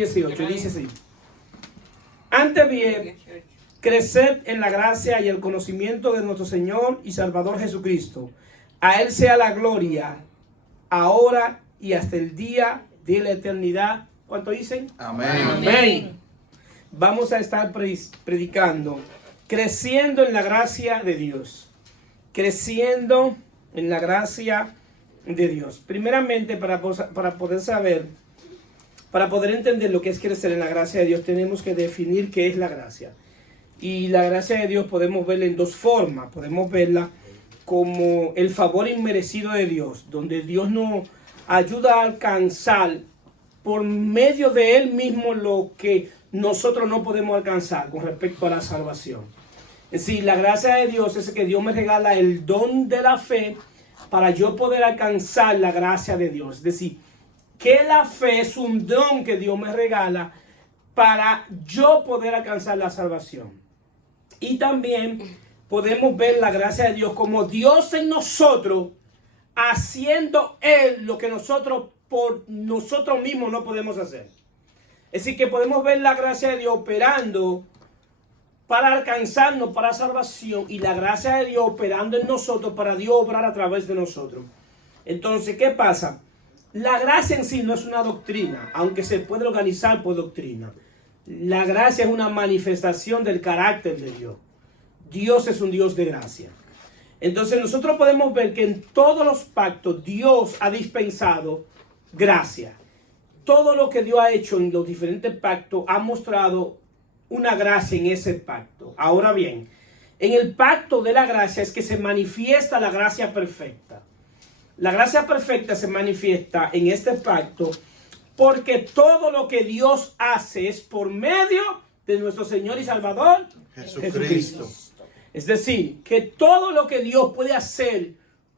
18 dice así: antes bien, creced en la gracia y el conocimiento de nuestro Señor y Salvador Jesucristo. A Él sea la gloria, ahora y hasta el día de la eternidad. ¿Cuánto dicen? Amén. Amén. Vamos a estar predicando, creciendo en la gracia de Dios. Creciendo en la gracia de Dios. Primeramente, para poder saber, para poder entender lo que es crecer en la gracia de Dios, tenemos que definir qué es la gracia. Y la gracia de Dios podemos verla en dos formas. Podemos verla como el favor inmerecido de Dios, donde Dios nos ayuda a alcanzar por medio de Él mismo lo que nosotros no podemos alcanzar con respecto a la salvación. Es decir, la gracia de Dios es que Dios me regala el don de la fe para yo poder alcanzar la gracia de Dios. Es decir, que la fe es un don que Dios me regala para yo poder alcanzar la salvación. Y también podemos ver la gracia de Dios como Dios en nosotros, haciendo Él lo que nosotros por nosotros mismos no podemos hacer. Es decir, que podemos ver la gracia de Dios operando para alcanzarnos para salvación, y la gracia de Dios operando en nosotros para Dios obrar a través de nosotros. Entonces, ¿qué pasa? La gracia en sí no es una doctrina, aunque se puede organizar por doctrina. La gracia es una manifestación del carácter de Dios. Dios es un Dios de gracia. Entonces nosotros podemos ver que en todos los pactos Dios ha dispensado gracia. Todo lo que Dios ha hecho en los diferentes pactos ha mostrado una gracia en ese pacto. Ahora bien, en el pacto de la gracia es que se manifiesta la gracia perfecta. La gracia perfecta se manifiesta en este pacto porque todo lo que Dios hace es por medio de nuestro Señor y Salvador Jesucristo. Es decir, que todo lo que Dios puede hacer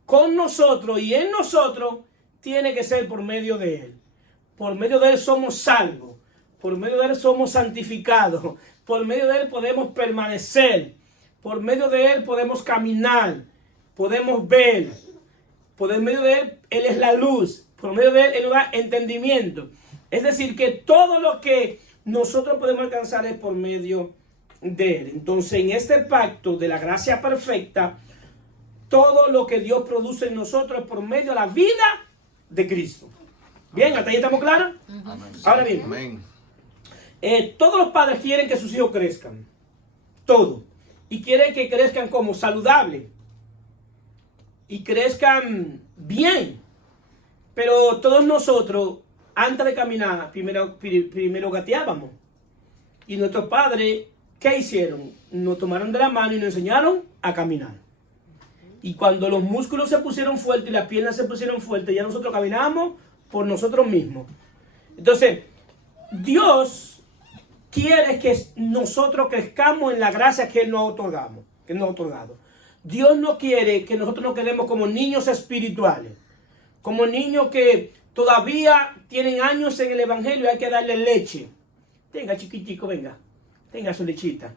con nosotros y en nosotros tiene que ser por medio de Él. Por medio de Él somos salvos. Por medio de Él somos santificados. Por medio de Él podemos permanecer. Por medio de Él podemos caminar. Podemos ver. Por medio de Él, Él es la luz. Por medio de Él, Él nos da entendimiento. Es decir, que todo lo que nosotros podemos alcanzar es por medio de Él. Entonces, en este pacto de la gracia perfecta, todo lo que Dios produce en nosotros es por medio de la vida de Cristo. Bien, hasta ahí estamos claros. Amén. Ahora bien, Amén. Todos los padres quieren que sus hijos crezcan. Todo. Y quieren que crezcan como saludables. Y crezcan bien. Pero todos nosotros, antes de caminar, primero gateábamos. Y nuestros padres, ¿qué hicieron? Nos tomaron de la mano y nos enseñaron a caminar. Y cuando los músculos se pusieron fuertes y las piernas se pusieron fuertes, ya nosotros caminamos por nosotros mismos. Entonces, Dios quiere que nosotros crezcamos en la gracia que Él nos ha otorgado. Dios no quiere que nosotros nos quedemos como niños espirituales, como niños que todavía tienen años en el evangelio y hay que darle leche. Venga, chiquitico, venga, tenga su lechita.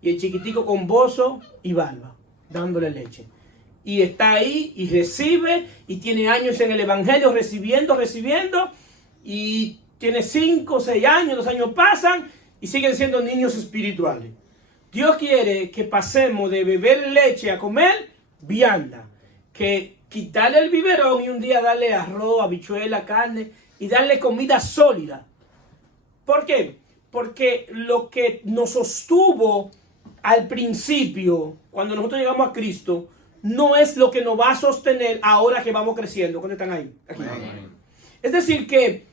Y el chiquitico con bozo y barba, dándole leche. Y está ahí y recibe y tiene años en el evangelio recibiendo, y tiene 5, 6 años, 2 años pasan y siguen siendo niños espirituales. Dios quiere que pasemos de beber leche a comer vianda, que quitarle el biberón y un día darle arroz, habichuela, carne y darle comida sólida. ¿Por qué? Porque lo que nos sostuvo al principio, cuando nosotros llegamos a Cristo, no es lo que nos va a sostener ahora que vamos creciendo. ¿Cuándo están ahí? Aquí. Es decir, que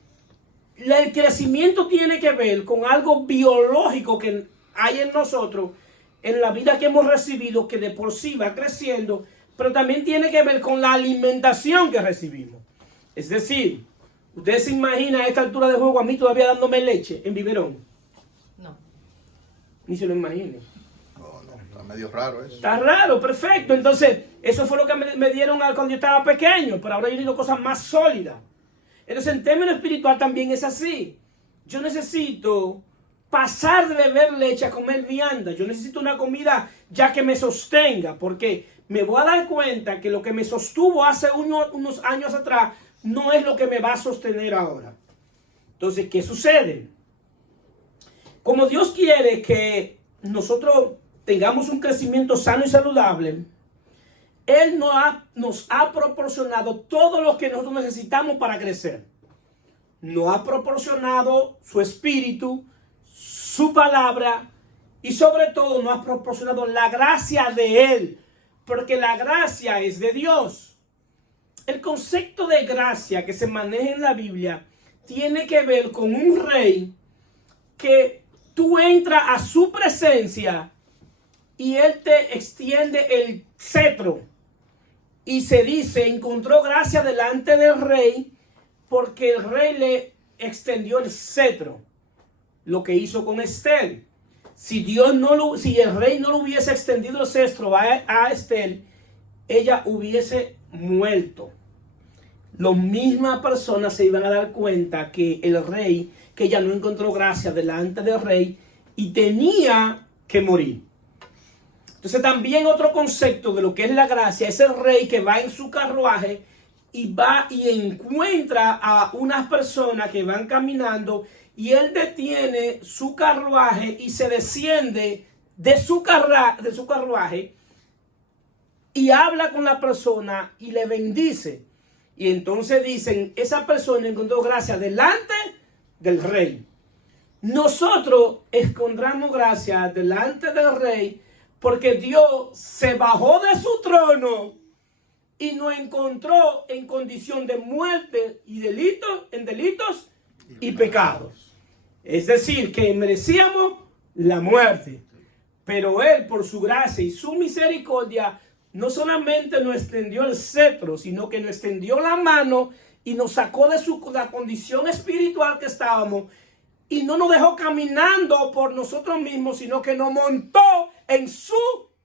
el crecimiento tiene que ver con algo biológico que hay en nosotros, en la vida que hemos recibido, que de por sí va creciendo, pero también tiene que ver con la alimentación que recibimos. Es decir, ¿usted se imagina a esta altura de juego a mí todavía dándome leche en biberón? No. Ni se lo imagine. Está medio raro eso. Está raro, perfecto. Entonces, eso fue lo que me dieron cuando yo estaba pequeño, pero ahora yo digo cosas más sólidas. Entonces, en términos espiritual también es así. Yo necesito pasar de beber leche a comer vianda. Yo necesito una comida ya que me sostenga, porque me voy a dar cuenta que lo que me sostuvo hace unos años atrás no es lo que me va a sostener ahora. Entonces, ¿qué sucede? como Dios quiere que nosotros tengamos un crecimiento sano y saludable, Él nos ha proporcionado todo lo que nosotros necesitamos para crecer. Nos ha proporcionado su espíritu, su palabra y sobre todo nos ha proporcionado la gracia de Él, porque la gracia es de Dios. El concepto de gracia que se maneja en la Biblia tiene que ver con un rey que tú entras a su presencia y Él te extiende el cetro. Y se dice, encontró gracia delante del rey porque el rey le extendió el cetro. Lo que hizo con Esther. Si el rey no le hubiese extendido el cetro a Esther, ella hubiese muerto. Las mismas personas se iban a dar cuenta que que ella no encontró gracia delante del rey y tenía que morir. Entonces también otro concepto de lo que es la gracia es el rey que va en su carruaje y va y encuentra a unas personas que van caminando y él detiene su carruaje y se desciende de su carruaje y habla con la persona y le bendice. Y entonces dicen, esa persona encontró gracia delante del rey. Nosotros encontramos gracia delante del rey porque Dios se bajó de su trono y nos encontró en condición de muerte y delitos y pecados. Es decir, que merecíamos la muerte. Pero Él, por su gracia y su misericordia, no solamente nos extendió el cetro, sino que nos extendió la mano y nos sacó de la condición espiritual que estábamos y no nos dejó caminando por nosotros mismos, sino que nos montó en su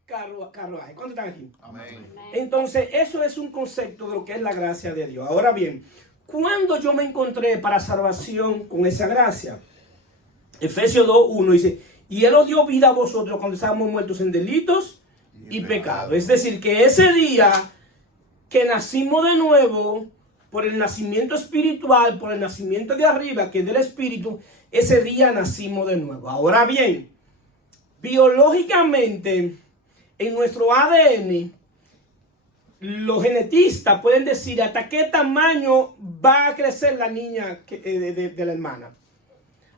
carruaje. ¿Cuántos están aquí? Amén. Entonces, eso es un concepto de lo que es la gracia de Dios. Ahora bien, ¿cuándo yo me encontré para salvación con esa gracia? Efesios 2:1 dice, y Él os dio vida a vosotros cuando estábamos muertos en delitos y pecados. Es decir, que ese día que nacimos de nuevo, por el nacimiento espiritual, por el nacimiento de arriba, que es del espíritu, ese día nacimos de nuevo. Ahora bien, biológicamente, en nuestro ADN, los genetistas pueden decir hasta qué tamaño va a crecer la niña de la hermana.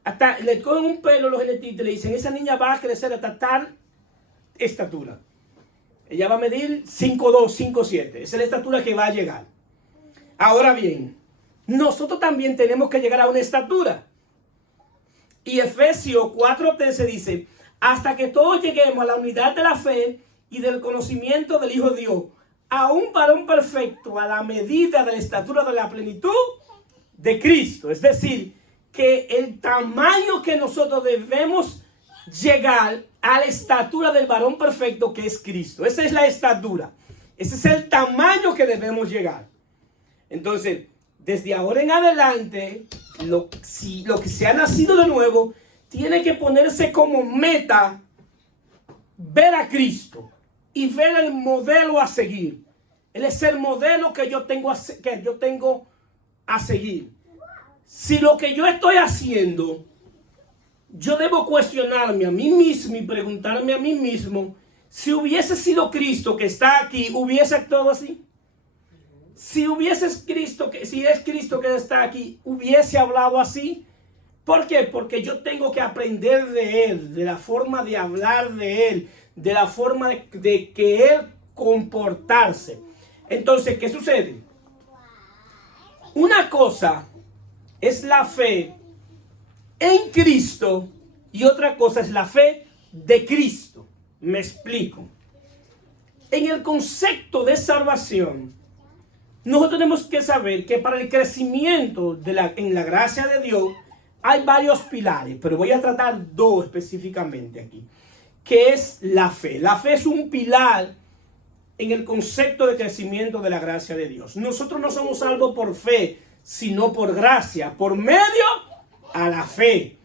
Hasta le cogen un pelo los genetistas y le dicen, esa niña va a crecer hasta tal estatura. Ella va a medir 5'2", 5'7". Esa es la estatura que va a llegar. Ahora bien, nosotros también tenemos que llegar a una estatura. Y Efesios 4:13 dice, hasta que todos lleguemos a la unidad de la fe y del conocimiento del Hijo de Dios, a un varón perfecto, a la medida de la estatura de la plenitud de Cristo. Es decir, que el tamaño que nosotros debemos llegar a la estatura del varón perfecto que es Cristo. Esa es la estatura. Ese es el tamaño que debemos llegar. Entonces, desde ahora en adelante, lo que se ha nacido de nuevo, tiene que ponerse como meta ver a Cristo y ver el modelo a seguir. Él es el modelo que yo tengo a seguir. Si lo que yo estoy haciendo, yo debo cuestionarme a mí mismo y preguntarme a mí mismo, si hubiese sido Cristo que está aquí, ¿hubiese actuado así? Si es Cristo que está aquí, ¿hubiese hablado así? ¿Por qué? Porque yo tengo que aprender de Él, de la forma de hablar de Él, de la forma de que Él comportarse. Entonces, ¿qué sucede? Una cosa es la fe en Cristo y otra cosa es la fe de Cristo. Me explico. En el concepto de salvación, nosotros tenemos que saber que para el crecimiento en la gracia de Dios hay varios pilares, pero voy a tratar dos específicamente aquí, que es la fe. La fe es un pilar en el concepto de crecimiento de la gracia de Dios. Nosotros no somos salvos por fe, sino por gracia, por medio a la fe.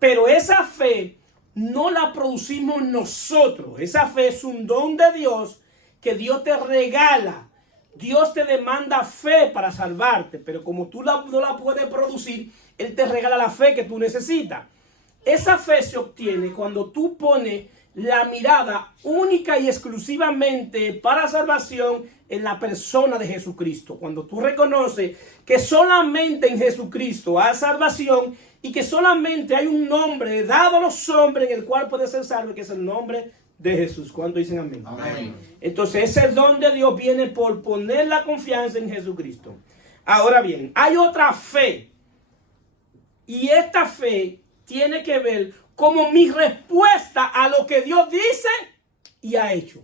Pero esa fe no la producimos nosotros. Esa fe es un don de Dios que Dios te regala. Dios te demanda fe para salvarte, pero como tú no la puedes producir, Él te regala la fe que tú necesitas. Esa fe se obtiene cuando tú pones la mirada única y exclusivamente para salvación en la persona de Jesucristo. Cuando tú reconoces que solamente en Jesucristo hay salvación y que solamente hay un nombre dado a los hombres en el cual puede ser salvo, que es el nombre de Jesús. ¿Cuánto dicen amén? Amén. Entonces ese don de Dios viene por poner la confianza en Jesucristo. Ahora bien, hay otra fe. Y esta fe tiene que ver como mi respuesta a lo que Dios dice y ha hecho.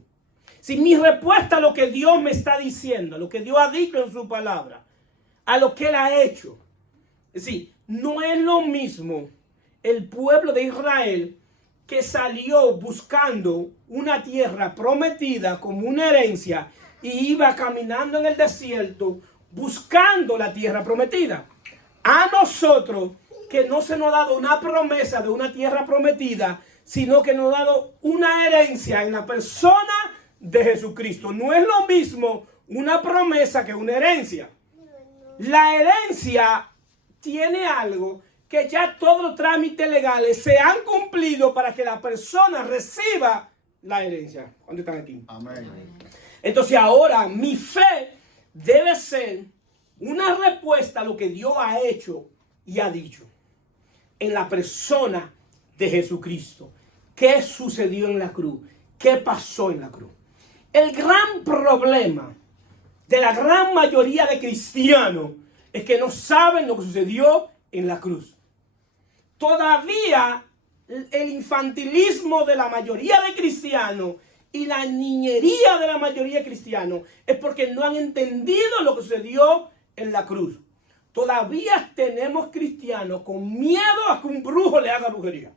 Si mi respuesta a lo que Dios me está diciendo, a lo que Dios ha dicho en su palabra, a lo que Él ha hecho. Es decir, no es lo mismo el pueblo de Israel que salió buscando una tierra prometida como una herencia y iba caminando en el desierto buscando la tierra prometida. A nosotros, que no se nos ha dado una promesa de una tierra prometida, sino que nos ha dado una herencia en la persona de Jesucristo. No es lo mismo una promesa que una herencia. La herencia tiene algo que ya todos los trámites legales se han cumplido para que la persona reciba la herencia. ¿Dónde están aquí? Amén. Entonces ahora mi fe debe ser una respuesta a lo que Dios ha hecho y ha dicho en la persona de Jesucristo. ¿Qué sucedió en la cruz? ¿Qué pasó en la cruz? El gran problema de la gran mayoría de cristianos es que no saben lo que sucedió en la cruz. Todavía el infantilismo de la mayoría de cristianos y la niñería de la mayoría de cristianos es porque no han entendido lo que sucedió en la cruz. Todavía tenemos cristianos con miedo a que un brujo le haga brujería.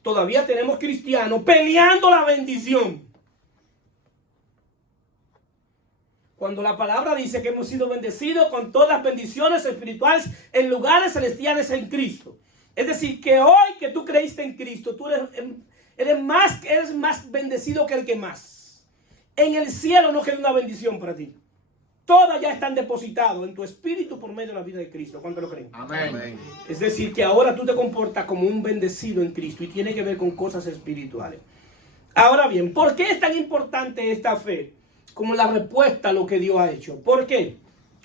Todavía tenemos cristianos peleando la bendición. Cuando la palabra dice que hemos sido bendecidos con todas las bendiciones espirituales en lugares celestiales en Cristo. Es decir, que hoy que tú creíste en Cristo, tú eres más bendecido que el que más. En el cielo no queda una bendición para ti. Todas ya están depositadas en tu espíritu por medio de la vida de Cristo. ¿Cuánto lo creen? Amén. Es decir, que ahora tú te comportas como un bendecido en Cristo y tiene que ver con cosas espirituales. Ahora bien, ¿por qué es tan importante esta fe como la respuesta a lo que Dios ha hecho? ¿Por qué?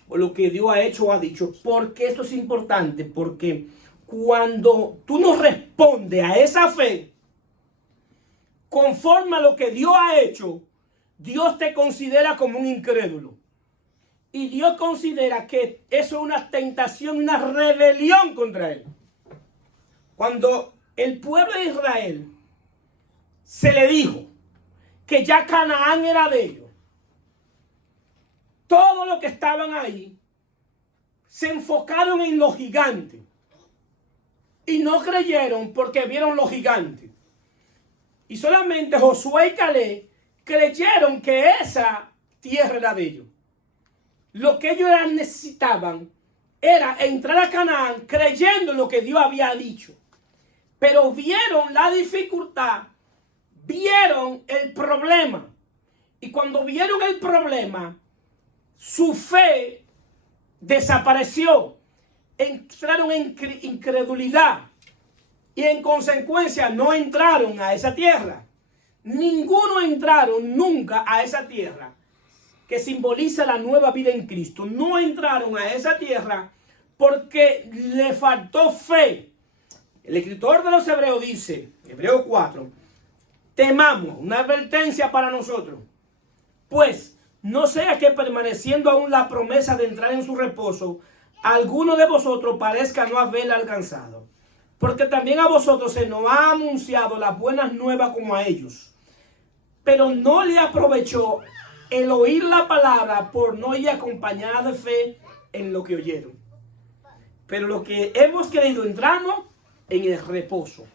O lo que Dios ha hecho o ha dicho. ¿Por qué esto es importante? Porque cuando tú no respondes a esa fe conforme a lo que Dios ha hecho, Dios te considera como un incrédulo. Y Dios considera que eso es una tentación, una rebelión contra Él. Cuando el pueblo de Israel se le dijo que ya Canaán era de ellos, todos los que estaban ahí se enfocaron en los gigantes y no creyeron porque vieron los gigantes. Y solamente Josué y Caleb creyeron que esa tierra era de ellos. Lo que ellos necesitaban era entrar a Canaán creyendo en lo que Dios había dicho. Pero vieron la dificultad, vieron el problema. Y cuando vieron el problema, su fe desapareció. Entraron en incredulidad. Y en consecuencia no entraron a esa tierra. Ninguno entraron nunca a esa tierra que simboliza la nueva vida en Cristo. No entraron a esa tierra porque le faltó fe. El escritor de los Hebreos dice, Hebreos 4, temamos, una advertencia para nosotros, pues no sea que permaneciendo aún la promesa de entrar en su reposo, alguno de vosotros parezca no haberla alcanzado. Porque también a vosotros se nos ha anunciado las buenas nuevas como a ellos. Pero no le aprovechó el oír la palabra por no ir acompañada de fe en lo que oyeron. Pero lo que hemos creído entramos en el reposo.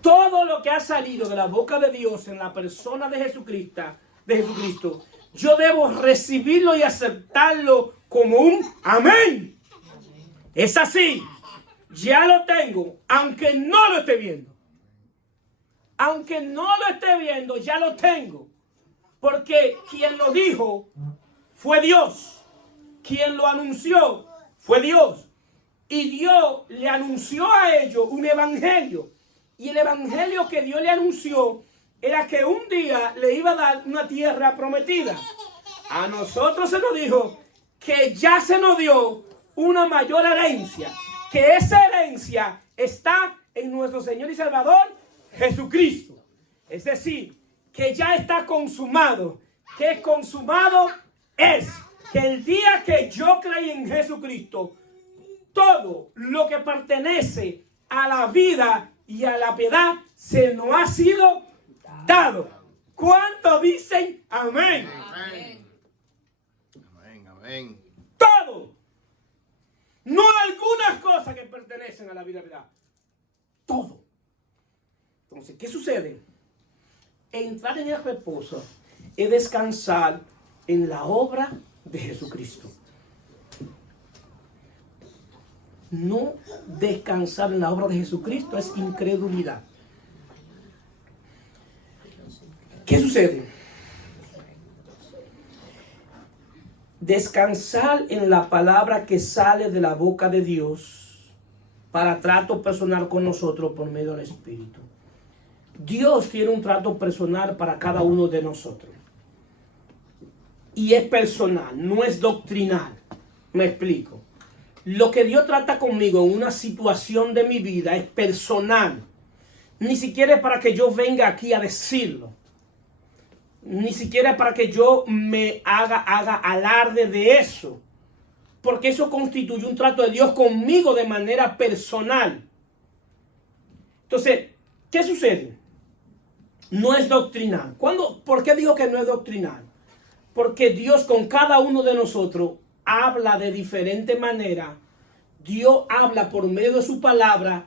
Todo lo que ha salido de la boca de Dios en la persona de Jesucristo, yo debo recibirlo y aceptarlo como un amén. Es así. Ya lo tengo, aunque no lo esté viendo. Aunque no lo esté viendo, ya lo tengo. Porque quien lo dijo fue Dios. Quien lo anunció fue Dios. Y Dios le anunció a ellos un evangelio. Y el evangelio que Dios le anunció era que un día le iba a dar una tierra prometida. A nosotros se nos dijo que ya se nos dio una mayor herencia. Que esa herencia está en nuestro Señor y Salvador Jesucristo. Es decir, que ya está consumado. Que consumado es que el día que yo creí en Jesucristo, todo lo que pertenece a la vida y a la piedad se nos ha sido dado. ¿Cuántos dicen amén? Amén. Amén, amén. Todo. No algunas cosas que pertenecen a la vida y la piedad. Todo. Entonces, ¿qué sucede? Entrar en el reposo es descansar en la obra de Jesucristo. No descansar en la obra de Jesucristo es incredulidad. ¿Qué sucede? Descansar en la palabra que sale de la boca de Dios para trato personal con nosotros por medio del Espíritu. Dios tiene un trato personal para cada uno de nosotros. Y es personal, no es doctrinal. Me explico. Lo que Dios trata conmigo en una situación de mi vida es personal. Ni siquiera es para que yo venga aquí a decirlo. Ni siquiera es para que yo me haga alarde de eso. Porque eso constituye un trato de Dios conmigo de manera personal. Entonces, ¿qué sucede? No es doctrinal. ¿Por qué digo que no es doctrinal? Porque Dios con cada uno de nosotros habla de diferente manera. Dios habla por medio de su palabra,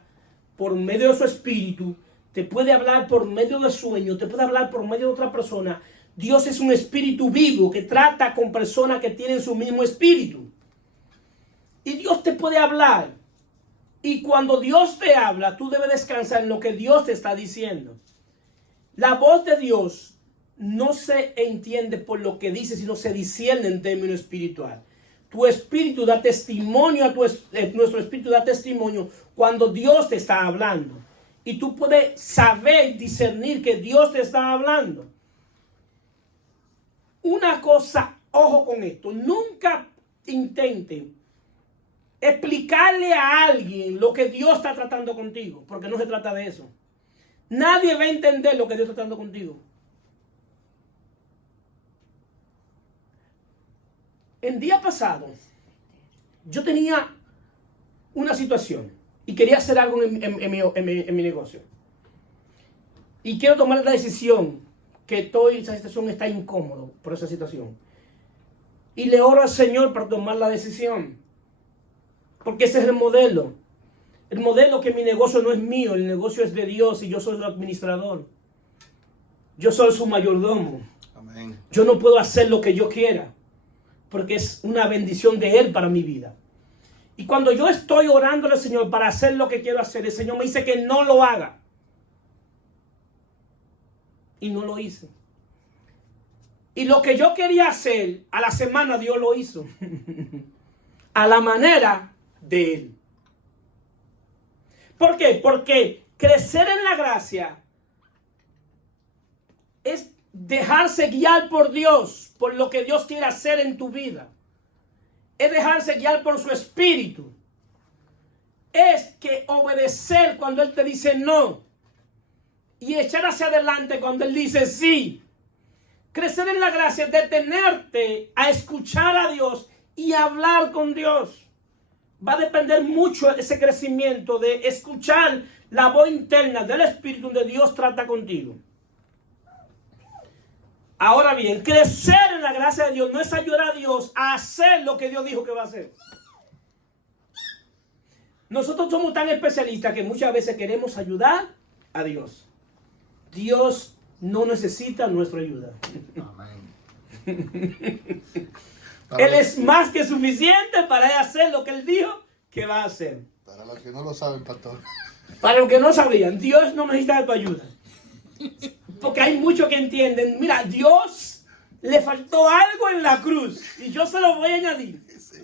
por medio de su espíritu. Te puede hablar por medio de sueños, te puede hablar por medio de otra persona. Dios es un espíritu vivo que trata con personas que tienen su mismo espíritu. Y Dios te puede hablar. Y cuando Dios te habla, tú debes descansar en lo que Dios te está diciendo. La voz de Dios no se entiende por lo que dice, sino se discierne en términos espiritual. Tu espíritu da testimonio nuestro espíritu da testimonio cuando Dios te está hablando. Y tú puedes saber, discernir que Dios te está hablando. Una cosa, ojo con esto, nunca intente explicarle a alguien lo que Dios está tratando contigo, porque no se trata de eso. Nadie va a entender lo que Dios está tratando contigo. El día pasado, yo tenía una situación y quería hacer algo en mi negocio. Y quiero tomar la decisión que esa situación está incómodo por esa situación. Y le oro al Señor para tomar la decisión. Porque ese es el modelo. El modelo que mi negocio no es mío, el negocio es de Dios y yo soy el administrador. Yo soy su mayordomo. Amén. Yo no puedo hacer lo que yo quiera, porque es una bendición de Él para mi vida. Y cuando yo estoy orando al Señor para hacer lo que quiero hacer, el Señor me dice que no lo haga. Y no lo hice. Y lo que yo quería hacer, a la semana Dios lo hizo. A la manera de Él. ¿Por qué? Porque crecer en la gracia es dejarse guiar por Dios, por lo que Dios quiere hacer en tu vida. Es dejarse guiar por su espíritu. Es que obedecer cuando Él te dice no. Y echar hacia adelante cuando Él dice sí. Crecer en la gracia es detenerte a escuchar a Dios y hablar con Dios. Va a depender mucho ese crecimiento de escuchar la voz interna del Espíritu donde Dios trata contigo. Ahora bien, crecer en la gracia de Dios no es ayudar a Dios a hacer lo que Dios dijo que va a hacer. Nosotros somos tan especialistas que muchas veces queremos ayudar a Dios. Dios no necesita nuestra ayuda. Amén. Él es más que suficiente para hacer lo que Él dijo que va a hacer. Para los que no lo saben, pastor. Para los que no sabían, Dios no necesita de tu ayuda. Porque hay muchos que entienden, mira, Dios le faltó algo en la cruz y yo se lo voy a añadir. Sí.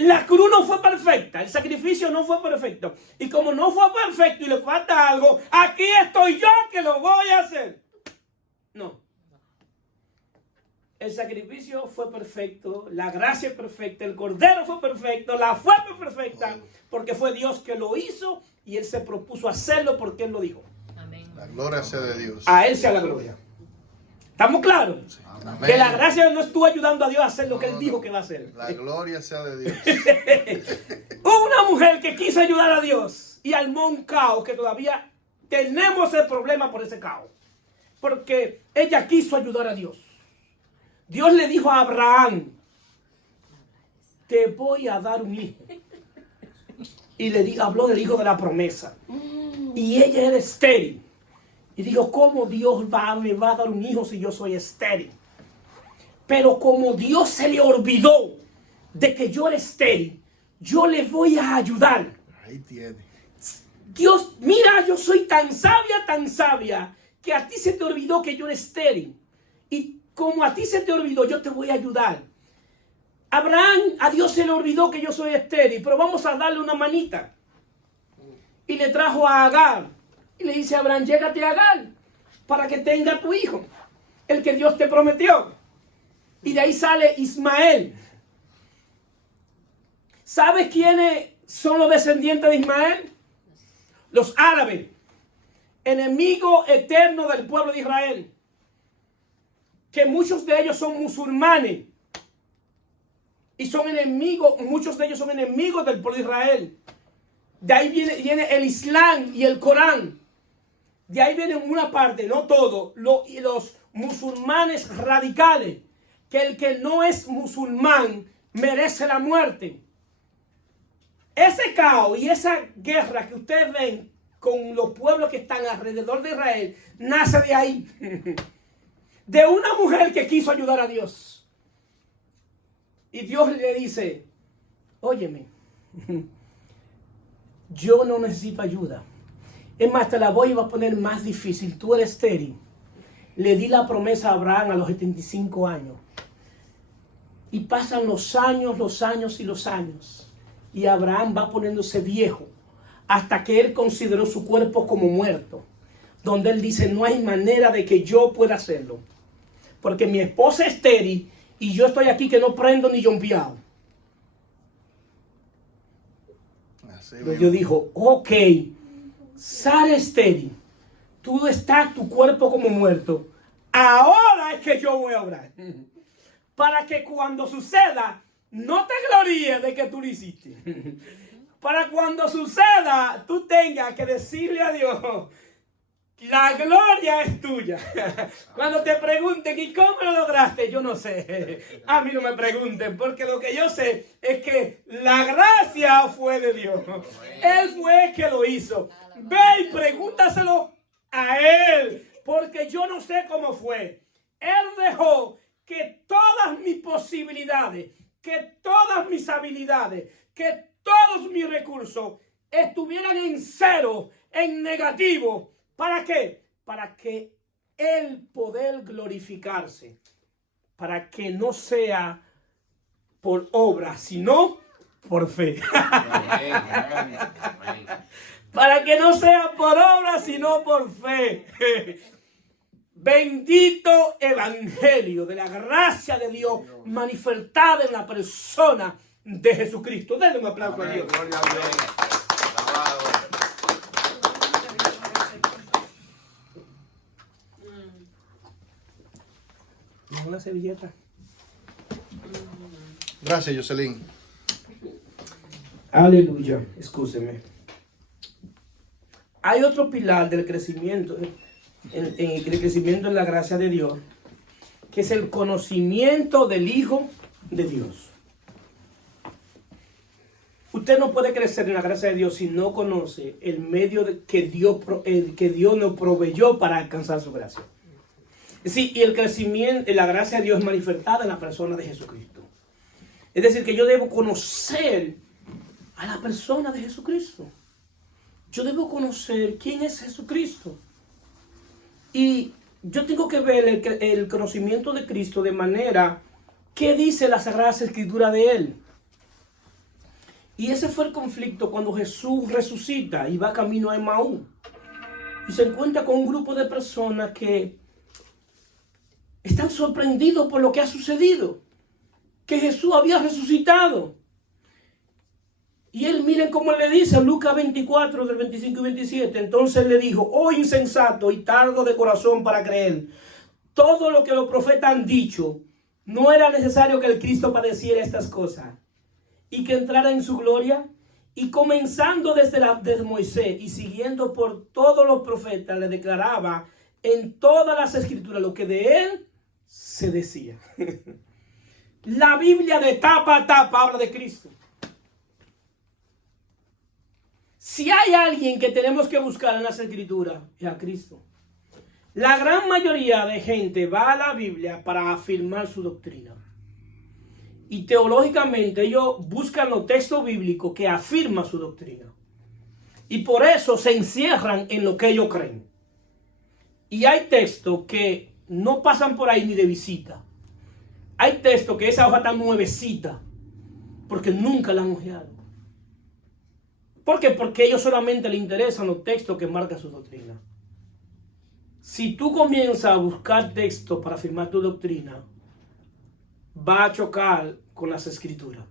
La cruz no fue perfecta, el sacrificio no fue perfecto. Y como no fue perfecto y le falta algo, aquí estoy yo que lo voy a hacer. No. El sacrificio fue perfecto, la gracia es perfecta, el cordero fue perfecto, la fe fue perfecta, porque fue Dios que lo hizo y Él se propuso hacerlo porque Él lo dijo. Amén. La gloria sea de Dios. A Él sea la gloria. ¿Estamos claros? Amén. Que la gracia no estuvo ayudando a Dios a hacer lo que Él dijo que va a hacer. La gloria sea de Dios. Una mujer que quiso ayudar a Dios y armó un caos que todavía tenemos el problema por ese caos. Porque ella quiso ayudar a Dios. Dios le dijo a Abraham, te voy a dar un hijo. Y habló del hijo de la promesa. Y ella era estéril. Y dijo, ¿cómo Dios me va a dar un hijo si yo soy estéril? Pero como Dios se le olvidó de que yo era estéril, yo le voy a ayudar. Ahí tiene. Dios, mira, yo soy tan sabia, que a ti se te olvidó que yo era estéril. Y como a ti se te olvidó, yo te voy a ayudar. Abraham, a Dios se le olvidó que yo soy estéril, pero vamos a darle una manita. Y le trajo a Agar. Y le dice a Abraham, llégate a Agar para que tenga tu hijo, el que Dios te prometió. Y de ahí sale Ismael. ¿Sabes quiénes son los descendientes de Ismael? Los árabes, enemigo eterno del pueblo de Israel. Que muchos de ellos son musulmanes. Y son enemigos, muchos de ellos son enemigos del pueblo de Israel. De ahí viene el Islam y el Corán. De ahí viene una parte, no todo, los musulmanes radicales. Que el que no es musulmán merece la muerte. Ese caos y esa guerra que ustedes ven con los pueblos que están alrededor de Israel, nace de ahí. De una mujer que quiso ayudar a Dios. Y Dios le dice, óyeme, yo no necesito ayuda. Es más, te la voy a poner más difícil. Tú eres estéril. Le di la promesa a Abraham a los 75 años. Y pasan los años y los años. Y Abraham va poniéndose viejo. Hasta que él consideró su cuerpo como muerto. Donde él dice, no hay manera de que yo pueda hacerlo. Porque mi esposa es estéril y yo estoy aquí que no prendo ni jompeado. Pero Dios dijo, ok, Sara estéril, tú estás tu cuerpo como muerto. Ahora es que yo voy a orar. Para que cuando suceda, no te gloríes de que tú lo hiciste. Para cuando suceda, tú tengas que decirle a Dios, la gloria es tuya. Cuando te pregunten, ¿y cómo lo lograste? Yo no sé. A mí no me pregunten, porque lo que yo sé es que la gracia fue de Dios. Él fue el que lo hizo. Ve y pregúntaselo a Él, porque yo no sé cómo fue. Él dejó que todas mis posibilidades, que todas mis habilidades, que todos mis recursos estuvieran en cero, en negativo. ¿Para qué? Para que Él poder glorificarse. Para que no sea por obra, sino por fe. Para que no sea por obra, sino por fe. Bendito evangelio de la gracia de Dios manifestada en la persona de Jesucristo. Denle un aplauso a Dios. Gloria a Dios. Alabado. Una servilleta. Gracias, Jocelyn. Aleluya. Excúseme. Hay otro pilar del crecimiento, el crecimiento en la gracia de Dios, que es el conocimiento del Hijo de Dios. Usted no puede crecer en la gracia de Dios si no conoce el medio que Dios nos proveyó para alcanzar su gracia. Sí, y el crecimiento, la gracia de Dios es manifestada en la persona de Jesucristo. Es decir, que yo debo conocer a la persona de Jesucristo. Yo debo conocer quién es Jesucristo. Y yo tengo que ver el conocimiento de Cristo de manera que dice la Sagrada Escritura de Él. Y ese fue el conflicto cuando Jesús resucita y va camino a Emaú. Y se encuentra con un grupo de personas que están sorprendidos por lo que ha sucedido. Que Jesús había resucitado. Y él, miren cómo le dice, Lucas 24, del 25 y 27. Entonces le dijo: oh insensato y tardo de corazón para creer todo lo que los profetas han dicho. ¿No era necesario que el Cristo padeciera estas cosas y que entrara en su gloria? Y comenzando desde Moisés y siguiendo por todos los profetas, le declaraba en todas las escrituras lo que de él se decía. La Biblia de tapa a tapa habla de Cristo. Si hay alguien que tenemos que buscar en las escrituras, es a Cristo. La gran mayoría de gente va a la Biblia para afirmar su doctrina. Y teológicamente ellos buscan los textos bíblicos que afirman su doctrina. Y por eso se encierran en lo que ellos creen. Y hay textos que no pasan por ahí ni de visita. Hay textos que esa hoja está nuevecita, porque nunca la han ojeado. ¿Por qué? Porque a ellos solamente les interesan los textos que marcan su doctrina. Si tú comienzas a buscar textos para afirmar tu doctrina, va a chocar con las escrituras.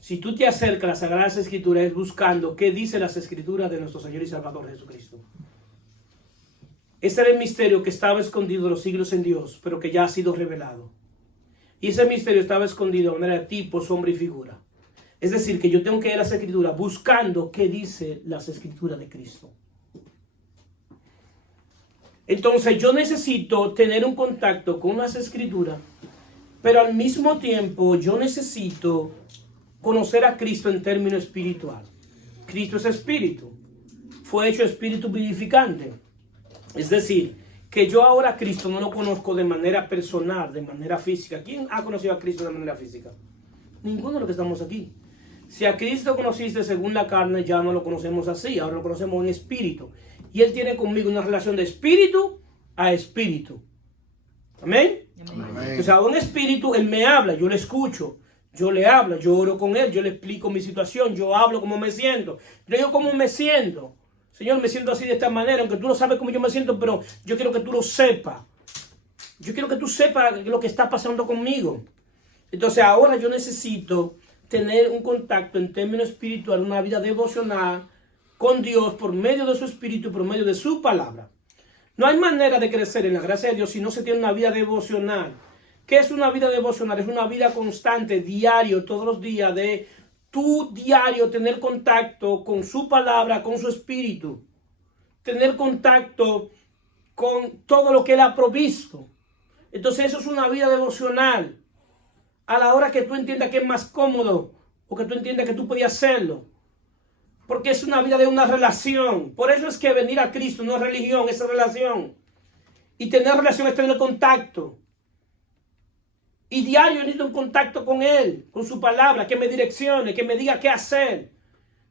Si tú te acercas a las Sagradas Escrituras es buscando qué dicen las escrituras de nuestro Señor y Salvador Jesucristo. Ese era el misterio que estaba escondido de los siglos en Dios, pero que ya ha sido revelado. Y ese misterio estaba escondido de manera de tipo, sombra y figura. Es decir, que yo tengo que ir a las escrituras buscando qué dice las escrituras de Cristo. Entonces yo necesito tener un contacto con las escrituras, pero al mismo tiempo yo necesito conocer a Cristo en términos espiritual. Cristo es espíritu. Fue hecho espíritu vivificante. Es decir, que yo ahora a Cristo no lo conozco de manera personal, de manera física. ¿Quién ha conocido a Cristo de manera física? Ninguno de los que estamos aquí. Si a Cristo conociste según la carne, ya no lo conocemos así, ahora lo conocemos en espíritu. Y Él tiene conmigo una relación de espíritu a espíritu. Amén. Amén. O sea, en espíritu Él me habla, yo le escucho, yo le hablo, yo oro con Él, yo le explico mi situación, yo hablo cómo me siento. Yo digo cómo me siento. Señor, me siento así de esta manera, aunque tú no sabes cómo yo me siento, pero yo quiero que tú lo sepas. Yo quiero que tú sepas lo que está pasando conmigo. Entonces ahora yo necesito tener un contacto en términos espirituales, una vida devocional con Dios por medio de su espíritu, por medio de su palabra. No hay manera de crecer en la gracia de Dios si no se tiene una vida devocional. ¿Qué es una vida devocional? Es una vida constante, diario, todos los días, de tu diario tener contacto con su palabra, con su espíritu. Tener contacto con todo lo que Él ha provisto. Entonces eso es una vida devocional. A la hora que tú entiendas que es más cómodo o que tú entiendas que tú podías hacerlo. Porque es una vida de una relación. Por eso es que venir a Cristo no es religión, es relación. Y tener relación es tener contacto. Y diario necesito un contacto con Él, con su palabra, que me direccione, que me diga qué hacer.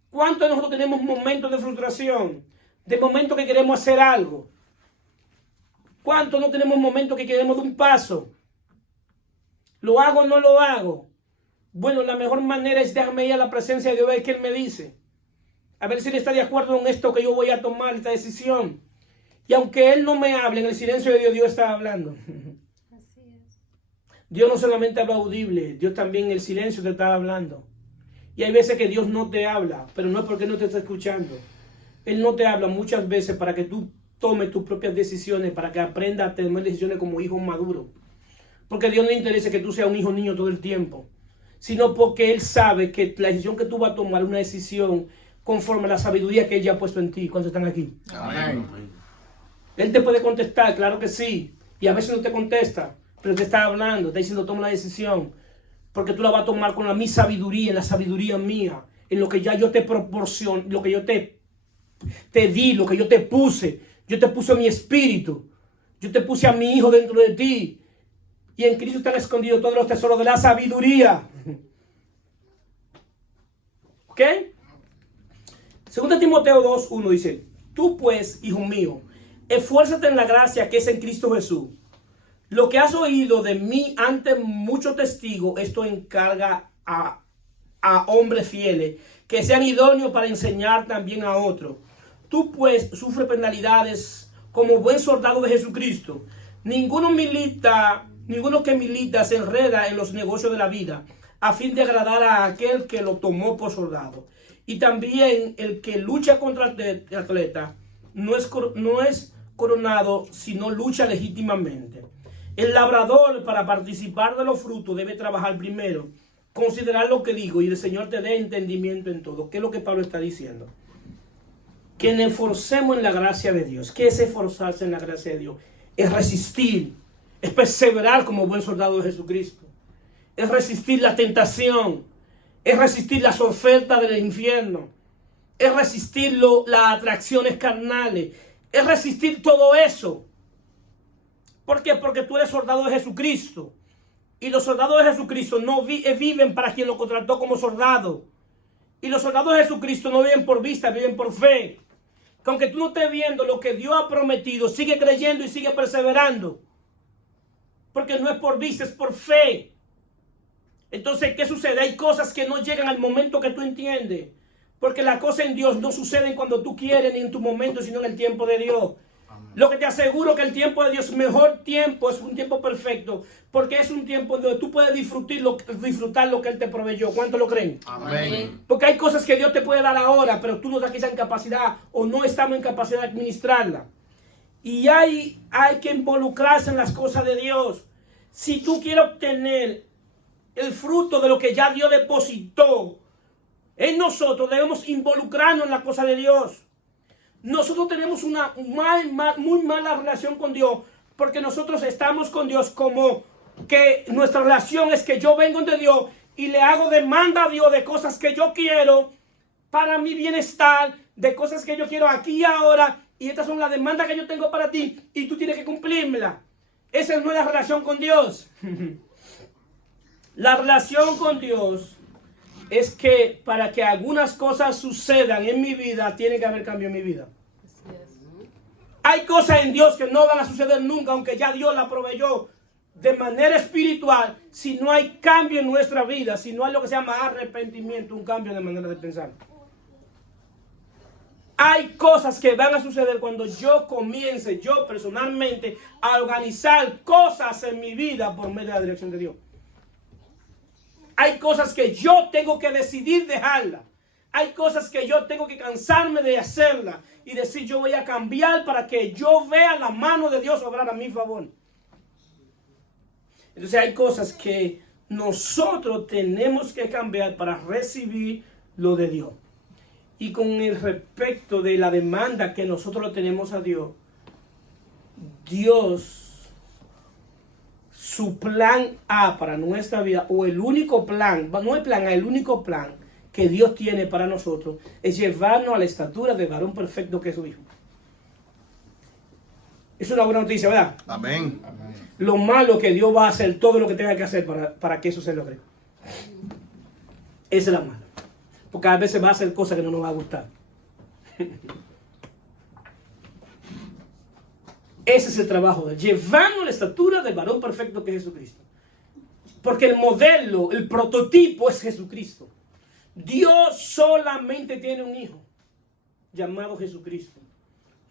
¿Cuántos de nosotros tenemos momentos de frustración? De momentos que queremos hacer algo. ¿Cuántos no tenemos momentos que queremos dar un paso? ¿Lo hago o no lo hago? Bueno, la mejor manera es dejarme ir a la presencia de Dios, a ver qué Él me dice. A ver si Él está de acuerdo en esto que yo voy a tomar, esta decisión. Y aunque Él no me hable, en el silencio de Dios, Dios está hablando. Así es. Dios no solamente habla audible, Dios también en el silencio te está hablando. Y hay veces que Dios no te habla, pero no es porque no te está escuchando. Él no te habla muchas veces para que tú tomes tus propias decisiones, para que aprendas a tomar decisiones como hijo maduro. Porque a Dios no le interesa que tú seas un hijo niño todo el tiempo, sino porque Él sabe que la decisión que tú vas a tomar es una decisión conforme a la sabiduría que Él ya ha puesto en ti. ¿Cuántos están aquí? Amén. Él te puede contestar, claro que sí, y a veces no te contesta, pero te está hablando, está diciendo toma la decisión, porque tú la vas a tomar con mi sabiduría, en la sabiduría mía, en lo que ya yo te proporciono, lo que yo te di, lo que yo te puse mi espíritu, yo te puse a mi hijo dentro de ti. Y en Cristo están escondidos todos los tesoros de la sabiduría. ¿Ok? 2 Timoteo 2:1 dice: tú pues, hijo mío, esfuérzate en la gracia que es en Cristo Jesús. Lo que has oído de mí ante muchos testigos, esto encarga a a hombres fieles, que sean idóneos para enseñar también a otros. Tú pues sufres penalidades como buen soldado de Jesucristo. Ninguno que milita se enreda en los negocios de la vida, a fin de agradar a aquel que lo tomó por soldado. Y también el que lucha contra el atleta no es coronado, sino lucha legítimamente. El labrador, para participar de los frutos, debe trabajar primero, considerar lo que digo, y el Señor te dé entendimiento en todo. ¿Qué es lo que Pablo está diciendo? Que nos esforcemos en la gracia de Dios. ¿Qué es esforzarse en la gracia de Dios? Es resistir, es perseverar como buen soldado de Jesucristo, es resistir la tentación, es resistir las ofertas del infierno, es resistir las atracciones carnales, es resistir todo eso. ¿Por qué? Porque tú eres soldado de Jesucristo. Y los soldados de Jesucristo no viven para quien lo contrató como soldado. Y los soldados de Jesucristo no viven por vista, viven por fe. Que aunque tú no estés viendo lo que Dios ha prometido, sigue creyendo y sigue perseverando. Porque no es por vista, es por fe. Entonces, ¿qué sucede? Hay cosas que no llegan al momento que tú entiendes. Porque las cosas en Dios no suceden cuando tú quieres ni en tu momento, sino en el tiempo de Dios. Lo que te aseguro que el tiempo de Dios, mejor tiempo, es un tiempo perfecto, porque es un tiempo donde tú puedes disfrutar lo que Él te proveyó. ¿Cuánto lo creen? Amén. Porque hay cosas que Dios te puede dar ahora, pero tú no estás quizá en capacidad o no estamos en capacidad de administrarla. Y hay que involucrarse en las cosas de Dios. Si tú quieres obtener el fruto de lo que ya Dios depositó en nosotros, debemos involucrarnos en las cosas de Dios. Nosotros tenemos una muy mala relación con Dios, porque nosotros estamos con Dios como que nuestra relación es que yo vengo de Dios y le hago demanda a Dios de cosas que yo quiero para mi bienestar, de cosas que yo quiero aquí y ahora, y estas son las demandas que yo tengo para ti y tú tienes que cumplírmela. Esa no es la relación con Dios. La relación con Dios es que para que algunas cosas sucedan en mi vida, tiene que haber cambio en mi vida. Hay cosas en Dios que no van a suceder nunca, aunque ya Dios la proveyó de manera espiritual, si no hay cambio en nuestra vida, si no hay lo que se llama arrepentimiento, un cambio de manera de pensar. Hay cosas que van a suceder cuando yo comience, yo personalmente, a organizar cosas en mi vida por medio de la dirección de Dios. Hay cosas que yo tengo que decidir dejarla. Hay cosas que yo tengo que cansarme de hacerla y decir yo voy a cambiar para que yo vea la mano de Dios obrar a mi favor. Entonces hay cosas que nosotros tenemos que cambiar para recibir lo de Dios. Y con el respecto de la demanda que nosotros lo tenemos a Dios, su plan A para nuestra vida, o el único plan, no el plan A, el único plan que Dios tiene para nosotros, es llevarnos a la estatura del varón perfecto que es su Hijo. Es una buena noticia, ¿verdad? Amén. Lo malo que Dios va a hacer todo lo que tenga que hacer para que eso se logre. Esa es la mala. Porque a veces va a hacer cosas que no nos va a gustar. Ese es el trabajo de llevarnos a la estatura del varón perfecto que es Jesucristo. Porque el modelo, el prototipo es Jesucristo. Dios solamente tiene un hijo llamado Jesucristo.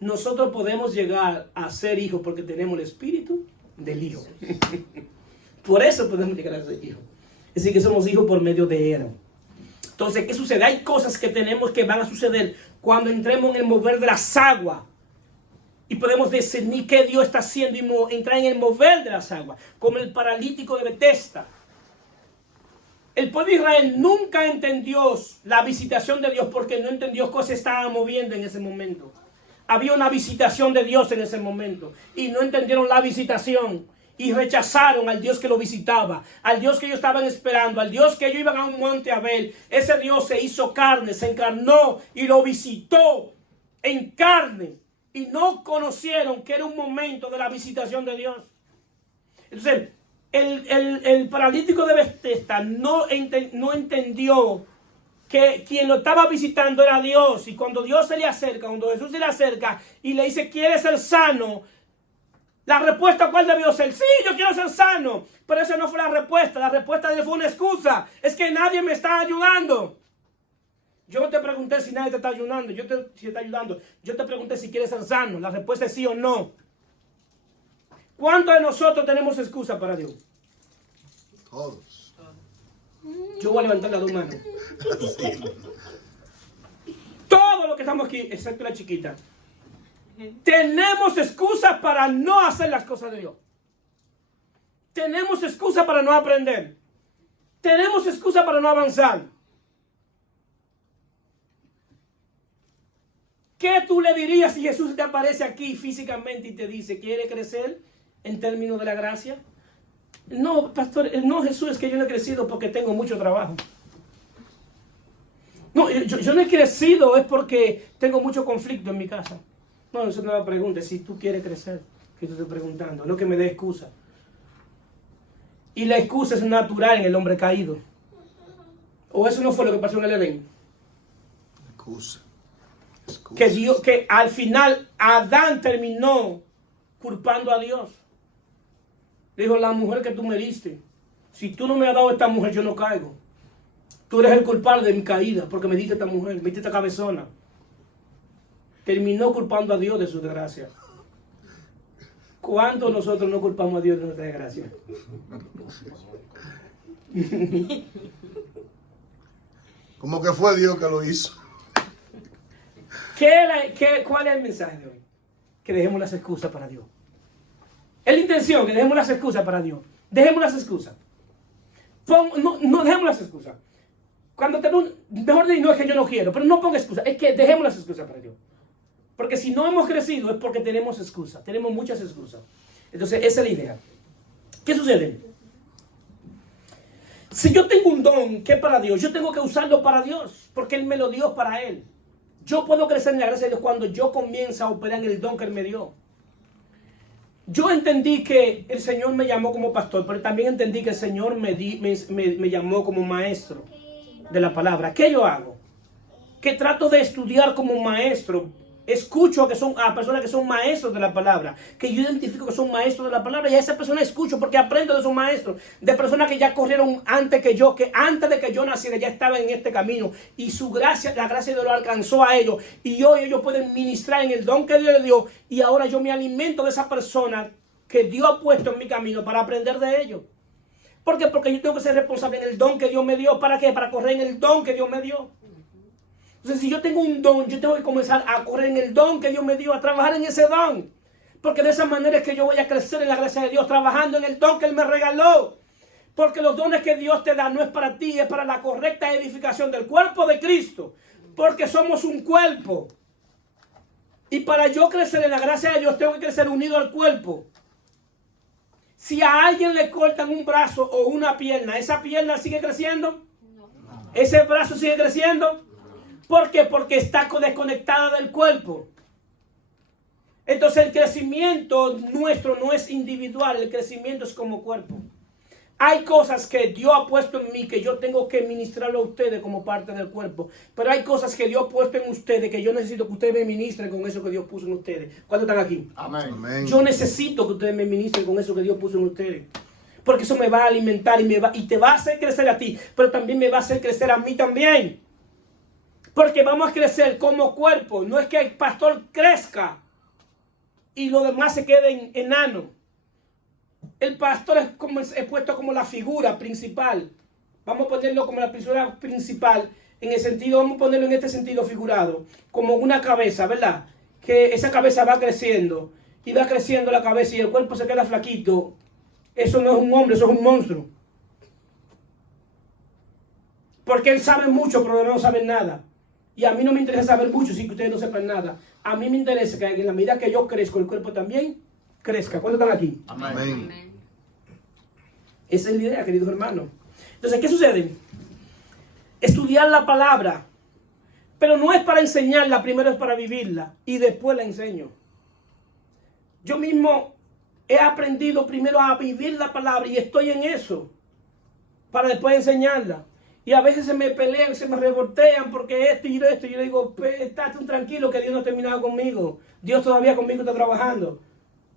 Nosotros podemos llegar a ser hijos porque tenemos el espíritu del Hijo. Por eso podemos llegar a ser hijos. Es decir, que somos hijos por medio de Él. Entonces, ¿qué sucede? Hay cosas que van a suceder cuando entremos en el mover de las aguas. Y podemos discernir qué Dios está haciendo y entrar en el mover de las aguas. Como el paralítico de Betesda. El pueblo de Israel nunca entendió la visitación de Dios porque no entendió cómo se estaba moviendo en ese momento. Había una visitación de Dios en ese momento y no entendieron la visitación y rechazaron al Dios que lo visitaba, al Dios que ellos estaban esperando, al Dios que ellos iban a un monte a ver. Ese Dios se hizo carne, se encarnó y lo visitó en carne y no conocieron que era un momento de la visitación de Dios. Entonces, el paralítico de Betesda no entendió que quien lo estaba visitando era Dios. Y cuando Dios se le acerca, cuando Jesús se le acerca y le dice, ¿quieres ser sano? La respuesta, ¿cuál debió ser? Sí, yo quiero ser sano. Pero esa no fue la respuesta. La respuesta de él fue una excusa. Es que nadie me está ayudando. Yo no te pregunté si nadie te está ayudando. Si está ayudando. Yo te pregunté si quieres ser sano. La respuesta es sí o no. ¿Cuántos de nosotros tenemos excusa para Dios? Todos. Yo voy a levantar las dos manos. Todos los que estamos aquí, excepto la chiquita, tenemos excusas para no hacer las cosas de Dios. Tenemos excusas para no aprender. Tenemos excusas para no avanzar. ¿Qué tú le dirías si Jesús te aparece aquí físicamente y te dice, ¿quiere crecer en términos de la gracia? No, pastor, no, Jesús, es que yo no he crecido porque tengo mucho trabajo. No, yo no he crecido, es porque tengo mucho conflicto en mi casa. No, eso no es la pregunta, si tú quieres crecer, que te estoy preguntando, no que me dé excusa. Y la excusa es natural en el hombre caído. ¿O eso no fue lo que pasó en el Edén? Excusa. Que al final Adán terminó culpando a Dios. Dijo, la mujer que tú me diste, si tú no me has dado esta mujer, yo no caigo. Tú eres el culpable de mi caída porque me diste esta mujer, me diste esta cabezona. Terminó culpando a Dios de su desgracia. ¿Cuántos nosotros no culpamos a Dios de nuestra desgracia? ¿Cómo que fue Dios que lo hizo? ¿Cuál es el mensaje de hoy? Que dejemos las excusas para Dios. Es la intención, que dejemos las excusas para Dios. Dejemos las excusas. No dejemos las excusas. Cuando mejor digo, no es que yo no quiero, pero no ponga excusas. Es que dejemos las excusas para Dios. Porque si no hemos crecido es porque tenemos excusas. Tenemos muchas excusas. Entonces, esa es la idea. ¿Qué sucede? Si yo tengo un don que es para Dios, yo tengo que usarlo para Dios. Porque Él me lo dio para Él. Yo puedo crecer en la gracia de Dios cuando yo comienzo a operar en el don que Él me dio. Yo entendí que el Señor me llamó como pastor, pero también entendí que el Señor me llamó como maestro de la palabra. ¿Qué yo hago? Que trato de estudiar como maestro. Escucho a personas que son maestros de la palabra, que yo identifico que son maestros de la palabra, y a esa persona escucho porque aprendo de esos maestros, de personas que ya corrieron antes que yo, que antes de que yo naciera ya estaban en este camino, y su gracia, la gracia de Dios lo alcanzó a ellos, y hoy ellos pueden ministrar en el don que Dios les dio, y ahora yo me alimento de esa persona que Dios ha puesto en mi camino para aprender de ellos. ¿Por qué? Porque yo tengo que ser responsable en el don que Dios me dio. ¿Para qué? Para correr en el don que Dios me dio. Entonces, si yo tengo un don, yo tengo que comenzar a correr en el don que Dios me dio, a trabajar en ese don. Porque de esa manera es que yo voy a crecer en la gracia de Dios, trabajando en el don que Él me regaló. Porque los dones que Dios te da no es para ti, es para la correcta edificación del cuerpo de Cristo. Porque somos un cuerpo. Y para yo crecer en la gracia de Dios, tengo que crecer unido al cuerpo. Si a alguien le cortan un brazo o una pierna, ¿esa pierna sigue creciendo? No. ¿Ese brazo sigue creciendo? ¿Por qué? Porque está desconectada del cuerpo. Entonces el crecimiento nuestro no es individual, el crecimiento es como cuerpo. Hay cosas que Dios ha puesto en mí que yo tengo que ministrarlo a ustedes como parte del cuerpo. Pero hay cosas que Dios ha puesto en ustedes que yo necesito que ustedes me ministren con eso que Dios puso en ustedes. ¿Cuántos están aquí? Amén. Amén. Yo necesito que ustedes me ministren con eso que Dios puso en ustedes. Porque eso me va a alimentar y te va a hacer crecer a ti. Pero también me va a hacer crecer a mí también. Porque vamos a crecer como cuerpo. No es que el pastor crezca y los demás se queden enanos. El pastor es puesto como la figura principal. Vamos a ponerlo como la figura principal. En el sentido, vamos a ponerlo en este sentido figurado. Como una cabeza, ¿verdad? Que esa cabeza va creciendo. Y va creciendo la cabeza y el cuerpo se queda flaquito. Eso no es un hombre, eso es un monstruo. Porque él sabe mucho, pero no sabe nada. Y a mí no me interesa saber mucho sin que ustedes no sepan nada. A mí me interesa que en la medida que yo crezco, el cuerpo también crezca. ¿Cuántos están aquí? Amén. Esa es la idea, queridos hermanos. Entonces, ¿qué sucede? Estudiar la palabra. Pero no es para enseñarla, primero es para vivirla. Y después la enseño. Yo mismo he aprendido primero a vivir la palabra y estoy en eso. Para después enseñarla. Y a veces se me pelean, se me revoltean porque esto y esto. Y yo digo, estate tranquilo que Dios no ha terminado conmigo. Dios todavía conmigo está trabajando.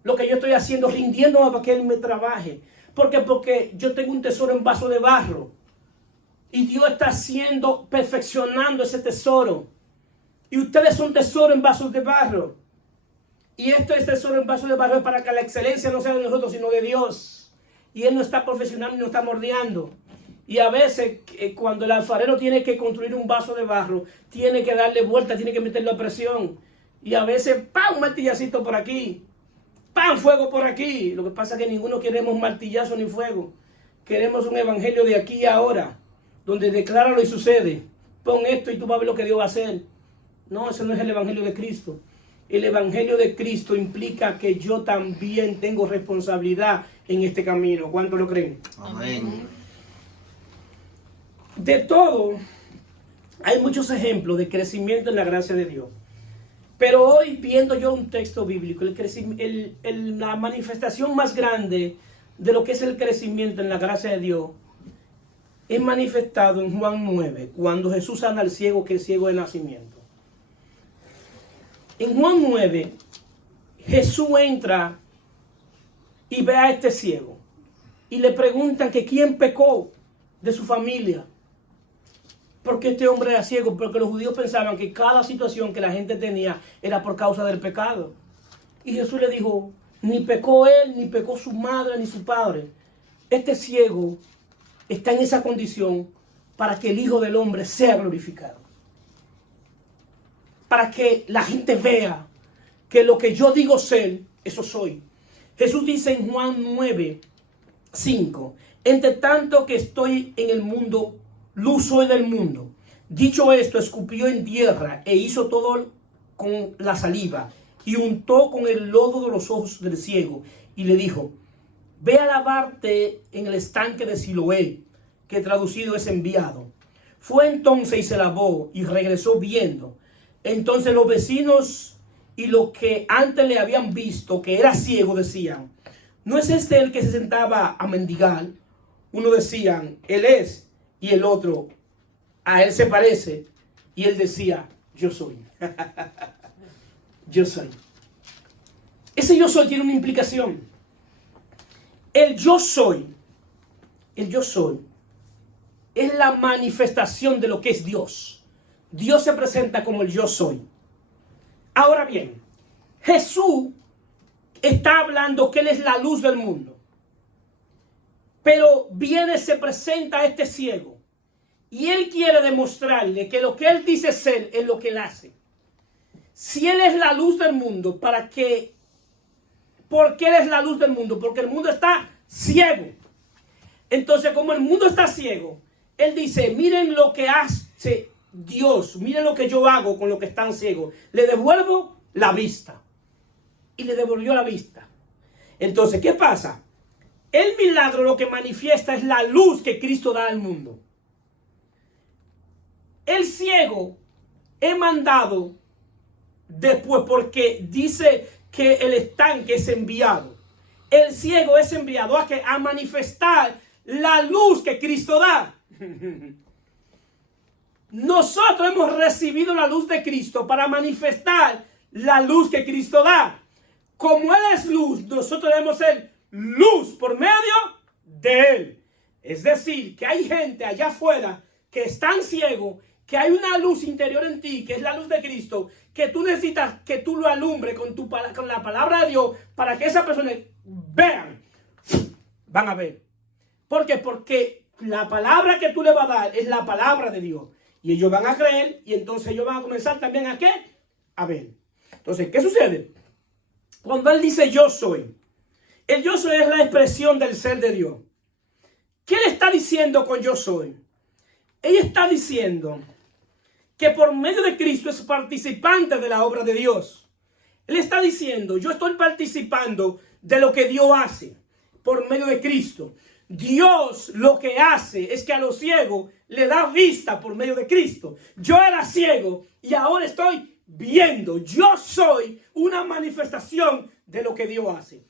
lo que yo estoy haciendo, rindiéndome para que Él me trabaje. Porque yo tengo un tesoro en vaso de barro. Y Dios está haciendo, perfeccionando ese tesoro. Y ustedes son tesoro en vasos de barro. Y esto es tesoro en vasos de barro para que la excelencia no sea de nosotros, sino de Dios. Y Él no está profesional ni no está mordeando. Y a veces cuando el alfarero tiene que construir un vaso de barro, tiene que darle vuelta, tiene que meterlo a presión. Y a veces, ¡pam!, un martillacito por aquí. ¡Pam!, fuego por aquí. Lo que pasa es que ninguno queremos martillazo ni fuego. Queremos un evangelio de aquí y ahora, donde decláralo y sucede. Pon esto y tú vas a ver lo que Dios va a hacer. No, ese no es el evangelio de Cristo. El evangelio de Cristo implica que yo también tengo responsabilidad en este camino. ¿Cuánto lo creen? Amén. De todo, hay muchos ejemplos de crecimiento en la gracia de Dios. Pero hoy, viendo yo un texto bíblico, la manifestación más grande de lo que es el crecimiento en la gracia de Dios es manifestado en Juan 9, cuando Jesús sana al ciego, que es ciego de nacimiento. En Juan 9, Jesús entra y ve a este ciego y le preguntan que quién pecó de su familia. Porque este hombre era ciego, porque los judíos pensaban que cada situación que la gente tenía era por causa del pecado. Y Jesús le dijo, ni pecó él, ni pecó su madre, ni su padre. Este ciego está en esa condición para que el Hijo del Hombre sea glorificado. Para que la gente vea que lo que yo digo ser, eso soy. Jesús dice en Juan 9, 5, entre tanto que estoy en el mundo, luz soy del mundo. Dicho esto, escupió en tierra e hizo todo con la saliva y untó con el lodo de los ojos del ciego y le dijo, ve a lavarte en el estanque de Siloé, que traducido es enviado. Fue entonces y se lavó y regresó viendo. Entonces los vecinos y los que antes le habían visto que era ciego decían, ¿no es este el que se sentaba a mendigar? Uno decían, él es. Y el otro, a él se parece. Y él decía, yo soy. Yo soy. Ese yo soy tiene una implicación. El yo soy es la manifestación de lo que es Dios. Dios se presenta como el yo soy. Ahora bien, Jesús está hablando que Él es la luz del mundo. Pero viene, se presenta a este ciego. Y Él quiere demostrarle que lo que Él dice ser es lo que Él hace. Si Él es la luz del mundo, ¿por qué Él es la luz del mundo? Porque el mundo está ciego. Entonces, como el mundo está ciego, Él dice, miren lo que hace Dios, miren lo que yo hago con los que están ciegos. Le devuelvo la vista. Y le devolvió la vista. Entonces, ¿qué pasa? El milagro lo que manifiesta es la luz que Cristo da al mundo. El ciego es mandado después porque dice que el estanque es enviado. El ciego es enviado a manifestar la luz que Cristo da. Nosotros hemos recibido la luz de Cristo para manifestar la luz que Cristo da. Como Él es luz, nosotros debemos ser luz por medio de Él. Es decir, que hay gente allá afuera que están ciegos, que hay una luz interior en ti, que es la luz de Cristo, que tú necesitas que tú lo alumbres con la palabra de Dios para que esas personas vean, van a ver. ¿Por qué? Porque la palabra que tú le vas a dar es la palabra de Dios. Y ellos van a creer y entonces ellos van a comenzar también a ¿qué? A ver. Entonces, ¿qué sucede? Cuando Él dice yo soy, el yo soy es la expresión del ser de Dios. ¿Qué le está diciendo con yo soy? Ella está diciendo que por medio de Cristo es participante de la obra de Dios. Él está diciendo, yo estoy participando de lo que Dios hace por medio de Cristo. Dios lo que hace es que a los ciegos le da vista por medio de Cristo. Yo era ciego y ahora estoy viendo. Yo soy una manifestación de lo que Dios hace.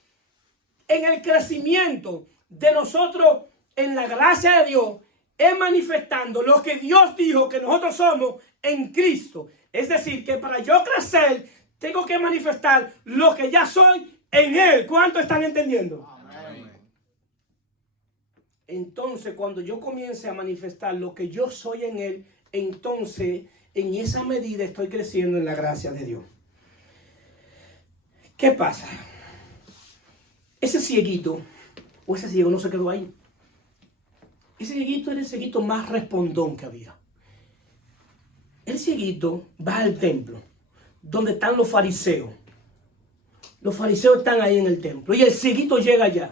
En el crecimiento de nosotros en la gracia de Dios es manifestando lo que Dios dijo que nosotros somos en Cristo. Es decir, que para yo crecer tengo que manifestar lo que ya soy en Él. ¿Cuánto están entendiendo? Amén. Entonces, cuando yo comience a manifestar lo que yo soy en Él, entonces, en esa medida estoy creciendo en la gracia de Dios. ¿Qué pasa? Ese cieguito, o ese ciego no se quedó ahí. Ese cieguito era el cieguito más respondón que había. El cieguito va al templo, donde están los fariseos. Los fariseos están ahí en el templo. Y el cieguito llega allá,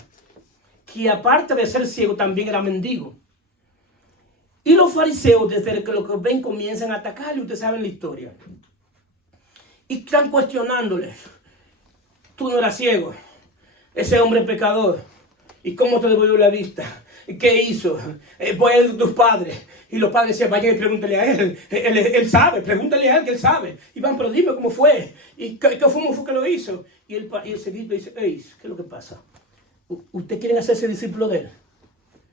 que aparte de ser ciego, también era mendigo. Y los fariseos, desde que lo que ven, comienzan a atacarle. Ustedes saben la historia. Y están cuestionándole. Tú no eras ciego. Ese hombre es pecador. ¿Y cómo te devolvió la vista? ¿Qué hizo? Pues él de tus padres. Y los padres decían, vayan y pregúntale a él. Él sabe, pregúntale a él que él sabe. Y van, pero dime cómo fue. ¿Y cómo fue que lo hizo? Y el seguidito dice, hey, ¿qué es lo que pasa? ¿Ustedes quieren hacerse discípulo de él?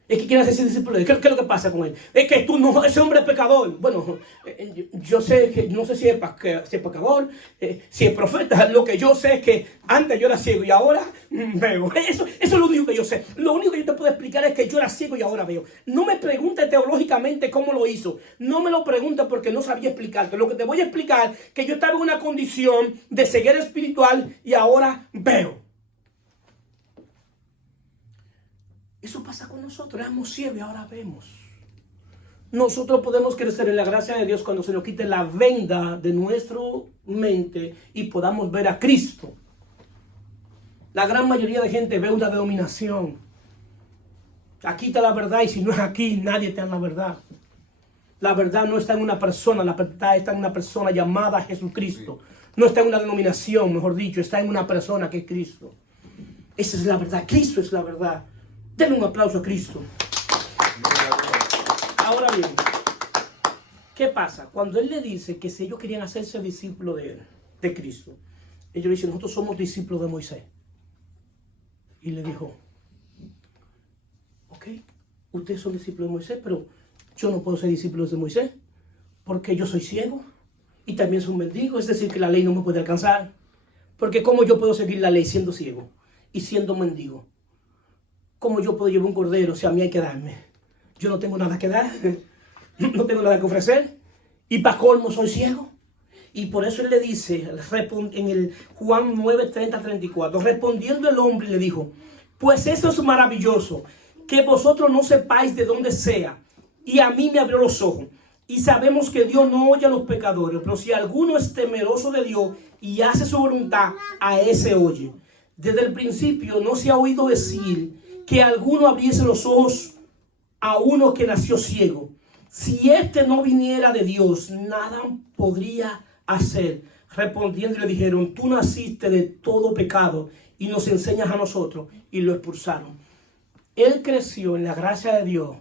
Es que quieren hacerse discípulo de él. ¿Qué es lo que pasa con él? Es que tú no, ese hombre es pecador. Bueno, yo sé que, no sé si es pecador, si es profeta. Lo que yo sé es que antes yo era ciego y ahora veo. Eso es lo único que yo sé. Lo único que yo te puedo explicar es que yo era ciego y ahora veo. No me preguntes teológicamente cómo lo hizo. No me lo preguntes porque no sabía explicarte. Lo que te voy a explicar es que yo estaba en una condición de ceguera espiritual y ahora veo. Eso pasa con nosotros. Éramos ciegos y ahora vemos. Nosotros podemos crecer en la gracia de Dios cuando se nos quite la venda de nuestra mente y podamos ver a Cristo. La gran mayoría de gente ve una denominación. Aquí está la verdad y si no es aquí, nadie te da la verdad. La verdad no está en una persona, la verdad está en una persona llamada Jesucristo. No está en una denominación, mejor dicho, está en una persona que es Cristo. Esa es la verdad. Cristo es la verdad. Denle un aplauso a Cristo. Ahora bien, ¿qué pasa? Cuando Él le dice que si ellos querían hacerse discípulos de Él, de Cristo, ellos le dicen, nosotros somos discípulos de Moisés. Y le dijo, ok, ustedes son discípulos de Moisés, pero yo no puedo ser discípulo de Moisés porque yo soy ciego y también soy un mendigo, es decir, que la ley no me puede alcanzar. Porque ¿cómo yo puedo seguir la ley siendo ciego y siendo mendigo? ¿Cómo yo puedo llevar un cordero si a mí hay que darme? Yo no tengo nada que dar, no tengo nada que ofrecer. Y para colmo soy ciego. Y por eso Él le dice, en el Juan 9, 30, 34, respondiendo el hombre le dijo, pues eso es maravilloso, que vosotros no sepáis de dónde sea. Y a mí me abrió los ojos. Y sabemos que Dios no oye a los pecadores, pero si alguno es temeroso de Dios y hace su voluntad, a ese oye. Desde el principio no se ha oído decir que alguno abriese los ojos a uno que nació ciego. Si éste no viniera de Dios, nada podría hacer. Respondiendo le dijeron, tú naciste de todo pecado y nos enseñas a nosotros. Y lo expulsaron. Él creció en la gracia de Dios,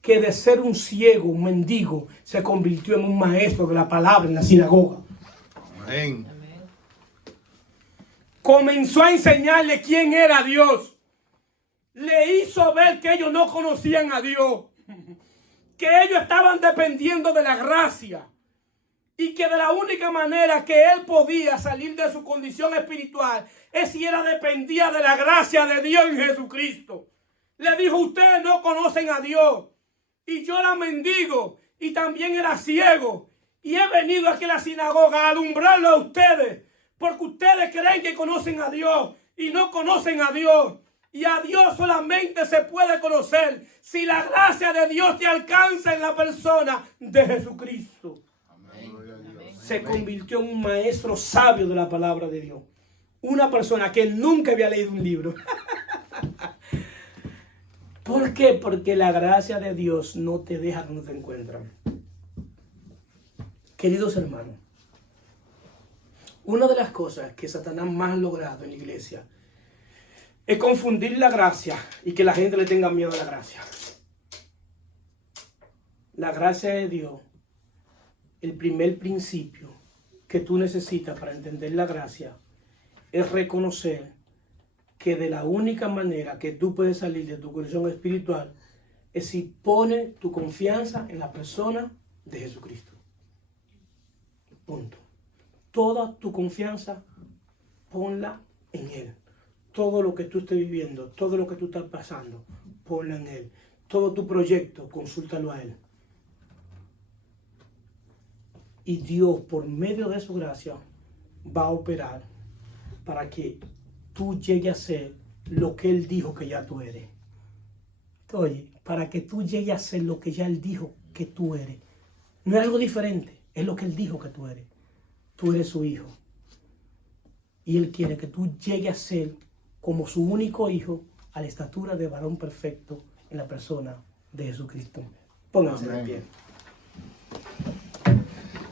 que de ser un ciego, un mendigo, se convirtió en un maestro de la palabra en la sinagoga. Amén. Comenzó a enseñarle quién era Dios. Le hizo ver que ellos no conocían a Dios, que ellos estaban dependiendo de la gracia y que de la única manera que él podía salir de su condición espiritual es si era dependía de la gracia de Dios en Jesucristo. Le dijo, ustedes no conocen a Dios y yo era mendigo y también era ciego y he venido aquí a la sinagoga a alumbrarlo a ustedes porque ustedes creen que conocen a Dios y no conocen a Dios. Y a Dios solamente se puede conocer si la gracia de Dios te alcanza en la persona de Jesucristo. Amén. Se convirtió en un maestro sabio de la palabra de Dios. Una persona que nunca había leído un libro. ¿Por qué? Porque la gracia de Dios no te deja donde te encuentran. Queridos hermanos, una de las cosas que Satanás más ha logrado en la iglesia es confundir la gracia y que la gente le tenga miedo a la gracia. La gracia de Dios, el primer principio que tú necesitas para entender la gracia es reconocer que de la única manera que tú puedes salir de tu condición espiritual es si pones tu confianza en la persona de Jesucristo. Punto. Toda tu confianza ponla en Él. todo lo que tú estés viviendo, todo lo que tú estás pasando, ponlo en Él. Todo tu proyecto, consúltalo a Él. Y Dios, por medio de su gracia, va a operar para que tú llegues a ser lo que Él dijo que ya tú eres. Oye, para que tú llegues a ser lo que ya Él dijo que tú eres. No es algo diferente, es lo que Él dijo que tú eres. Tú eres su hijo. Y Él quiere que tú llegues a ser como su único hijo, a la estatura de varón perfecto en la persona de Jesucristo. Pónganse de pie.